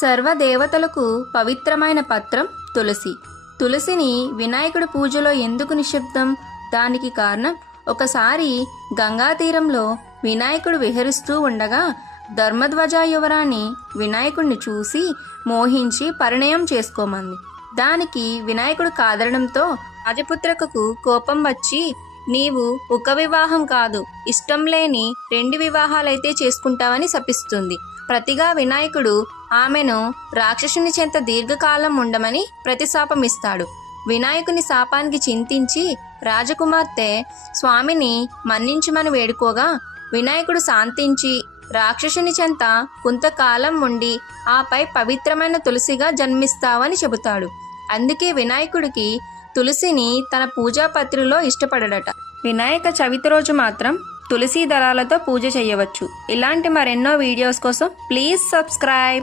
సర్వదేవతలకు పవిత్రమైన పత్రం తులసి. తులసిని వినాయకుడి పూజలో ఎందుకు నిశ్శబ్దం? దానికి కారణం ఒకసారి గంగా తీరంలో వినాయకుడు విహరిస్తూ ఉండగా ధర్మధ్వజ యువరాణి వినాయకుడిని చూసి మోహించి పరిణయం చేసుకోమంది. దానికి వినాయకుడు కాదడంతో రాజపుత్రకకు కోపం వచ్చి నీవు ఒక వివాహం కాదు ఇష్టం లేని రెండు వివాహాలైతే చేసుకుంటావని శపిస్తుంది. ప్రతిగా వినాయకుడు ఆమెను రాక్షసుని చెంత దీర్ఘకాలం ఉండమని ప్రతిశాపమిస్తాడు. వినాయకుని శాపానికి చింతించి రాజకుమార్తె స్వామిని మన్నించమని వేడుకోగా వినాయకుడు శాంతించి రాక్షసుని చెంత కొంతకాలం ఉండి ఆపై పవిత్రమైన తులసిగా జన్మిస్తావని చెబుతాడు. అందుకే వినాయకుడికి తులసిని తన పూజా పత్రిలో ఇష్టపడడట. వినాయక చవితి రోజు మాత్రం తులసి దళాలతో పూజ చేయవచ్చు. ఇలాంటి మరెన్నో వీడియోస్ కోసం ప్లీజ్ సబ్స్క్రైబ్.